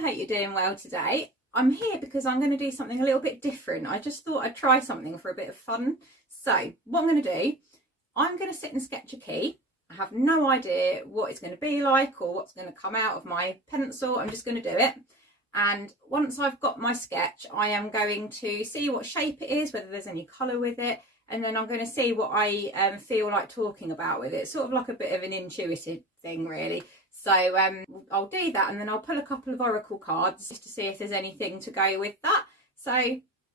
I hope you're doing well today. I'm here because I'm going to do something a little bit different. I just thought I'd try something for a bit of fun. So what I'm going to do, I'm going to sit and sketch a key. I have no idea what it's going to be like or what's going to come out of my pencil. I'm just going to do it. And once I've got my sketch, I am going to see what shape it is, whether there's any colour with it. And then I'm going to see what I feel like talking about with it. Sort of like a bit of an intuitive thing, really. So I'll do that, and then I'll pull a couple of oracle cards just to see if there's anything to go with that. So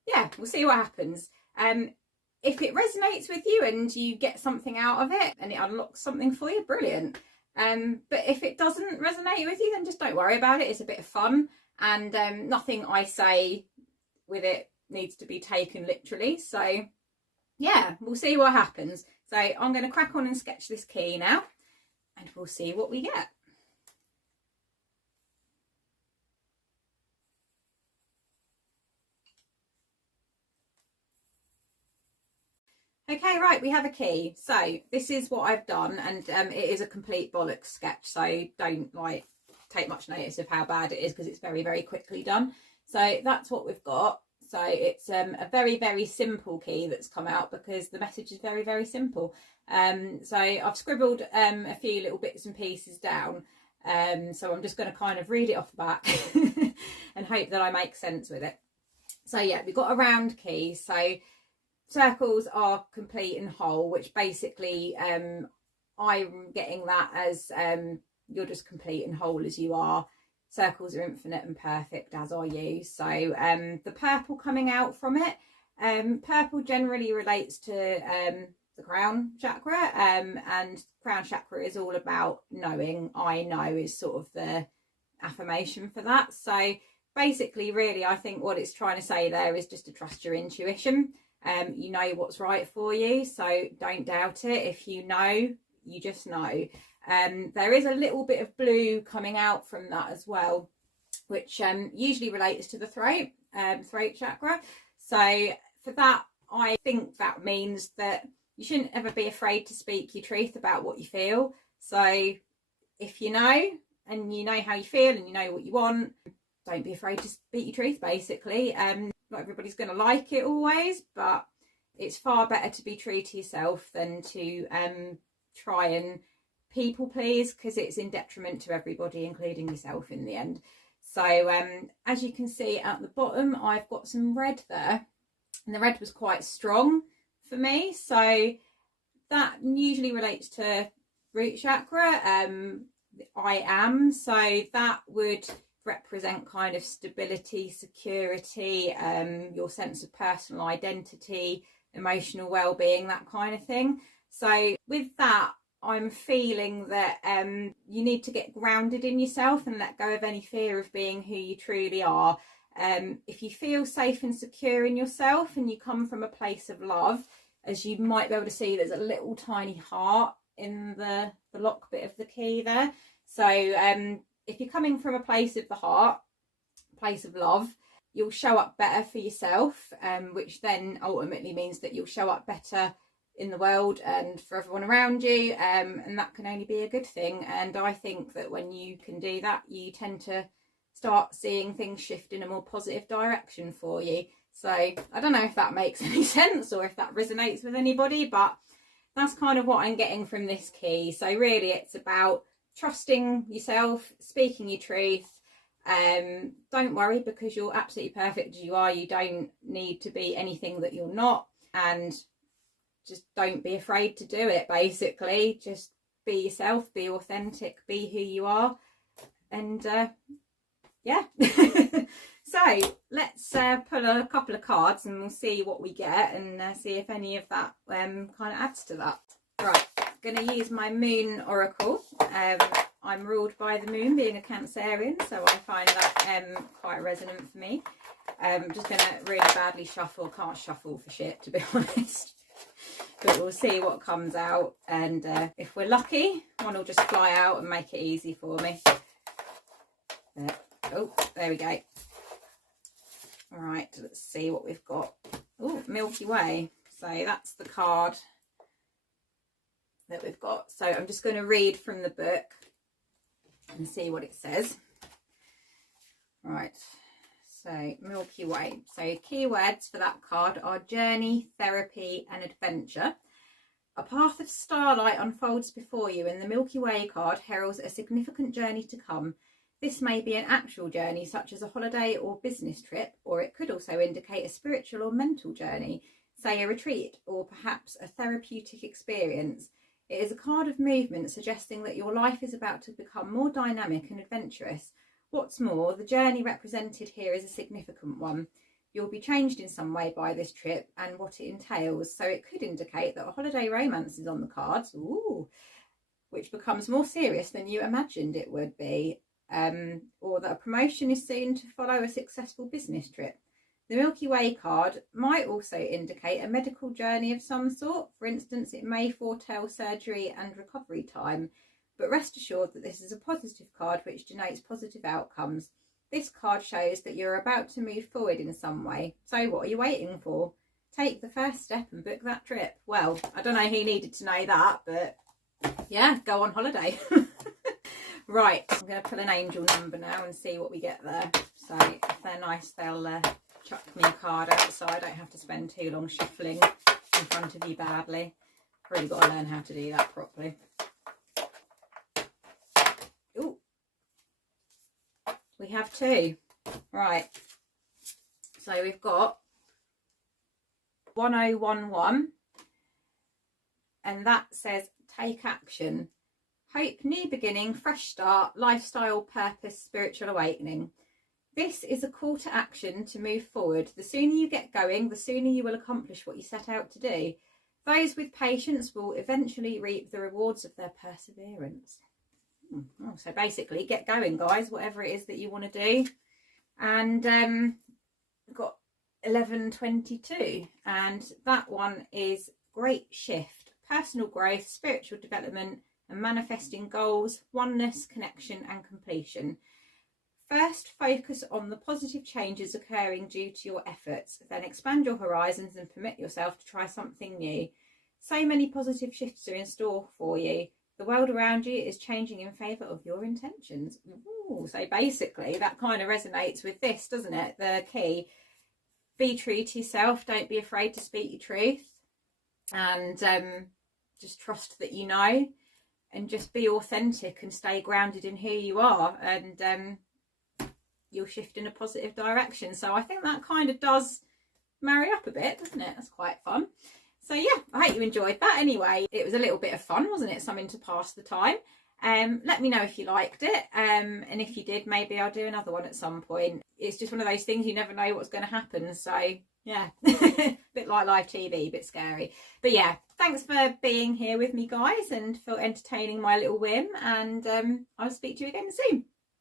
yeah, we'll see what happens. If it resonates with you and you get something out of it and it unlocks something for you, brilliant. But if it doesn't resonate with you, then just don't worry about it. It's a bit of fun, and nothing I say with it needs to be taken literally. So yeah, we'll see what happens. So I'm going to crack on and sketch this key now, and we'll see what we get. Okay, right, we have a key. So this is what I've done, and it is a complete bollocks sketch, so don't like take much notice of how bad it is because it's very, very quickly done. So that's what we've got. So it's a very, very simple key that's come out because the message is very, very simple. So I've scribbled a few little bits and pieces down. So I'm just going to kind of read it off the back and hope that I make sense with it. So yeah, we've got a round key. So circles are complete and whole, which basically I'm getting that as you're just complete and whole as you are. Circles are infinite and perfect, as are you. So the purple coming out from it, purple generally relates to the crown chakra, and crown chakra is all about knowing. I know is sort of the affirmation for that. So basically, really, I think what it's trying to say there is just to trust your intuition. You know what's right for you, so don't doubt it. If you know, you just know. There is a little bit of blue coming out from that as well, which usually relates to the throat chakra. So for that, I think that means that you shouldn't ever be afraid to speak your truth about what you feel. So if you know, and you know how you feel and you know what you want, don't be afraid to speak your truth, basically. Not everybody's going to like it always, but it's far better to be true to yourself than to try and people please, because it's in detriment to everybody, including yourself in the end. So as you can see at the bottom, I've got some red there, and the red was quite strong for me. So that usually relates to root chakra. I am, so that would represent kind of stability, security, your sense of personal identity, emotional well-being, that kind of thing. So with that, I'm feeling that you need to get grounded in yourself and let go of any fear of being who you truly are. If you feel safe and secure in yourself and you come from a place of love, as you might be able to see, there's a little tiny heart in the lock bit of the key there. So if you're coming from a place of the heart, place of love, you'll show up better for yourself, which then ultimately means that you'll show up better in the world and for everyone around you, and that can only be a good thing. And I think that when you can do that, you tend to start seeing things shift in a more positive direction for you. So I don't know if that makes any sense or if that resonates with anybody, but that's kind of what I'm getting from this key. So really it's about trusting yourself, speaking your truth. Don't worry, because you're absolutely perfect as you are. You don't need to be anything that you're not, and just don't be afraid to do it. Basically, just be yourself, be authentic, be who you are, and yeah. So let's pull a couple of cards and we'll see what we get, and see if any of that kind of adds to that. Right, going to use my moon oracle. I'm ruled by the moon, being a Cancerian, so I find that quite resonant for me. I'm just going to really badly shuffle. Can't shuffle for shit, to be honest. But we'll see what comes out, and if we're lucky, one will just fly out and make it easy for me. There. Oh, there we go. All right, let's see what we've got. Oh, Milky Way. So that's the card that we've got. So I'm just going to read from the book and see what it says. Milky Way. So keywords for that card are journey, therapy and adventure. A path of starlight unfolds before you, and the Milky Way card heralds a significant journey to come. This may be an actual journey, such as a holiday or business trip, or it could also indicate a spiritual or mental journey, say a retreat or perhaps a therapeutic experience. It is a card of movement, suggesting that your life is about to become more dynamic and adventurous. What's more, the journey represented here is a significant one. You'll be changed in some way by this trip and what it entails, so it could indicate that a holiday romance is on the cards, which becomes more serious than you imagined it would be, or that a promotion is soon to follow a successful business trip. The Milky Way card might also indicate a medical journey of some sort. For instance, it may foretell surgery and recovery time, but rest assured that this is a positive card which denotes positive outcomes. This card shows that you're about to move forward in some way. So what are you waiting for? Take the first step and book that trip. Well, I don't know who needed to know that, but yeah, go on holiday. Right, I'm going to pull an angel number now and see what we get there. So if they're nice, they'll chuck me a card out so I don't have to spend too long shuffling in front of you badly. Really got to learn how to do that properly. Ooh. We have 2. Right. So we've got 1011, and that says take action. Hope, new beginning, fresh start, lifestyle, purpose, spiritual awakening. This is a call to action to move forward. The sooner you get going, the sooner you will accomplish what you set out to do. Those with patience will eventually reap the rewards of their perseverance. So basically, get going, guys, whatever it is that you want to do. And we've got 1122, and that one is great shift, personal growth, spiritual development, and manifesting goals, oneness, connection, and completion. First, focus on the positive changes occurring due to your efforts. Then expand your horizons and permit yourself to try something new. So many positive shifts are in store for you. The world around you is changing in favour of your intentions. Ooh, so basically, that kind of resonates with this, doesn't it? The key, be true to yourself. Don't be afraid to speak your truth. And just trust that you know. And just be authentic and stay grounded in who you are. And you'll shift in a positive direction. So I think that kind of does marry up a bit, doesn't it? That's quite fun. So yeah, I hope you enjoyed that. Anyway, it was a little bit of fun, wasn't it? Something to pass the time. Let me know if you liked it. And if you did, maybe I'll do another one at some point. It's just one of those things, you never know what's going to happen. So yeah, bit like live TV, a bit scary. But yeah, thanks for being here with me, guys, and for entertaining my little whim. And I'll speak to you again soon.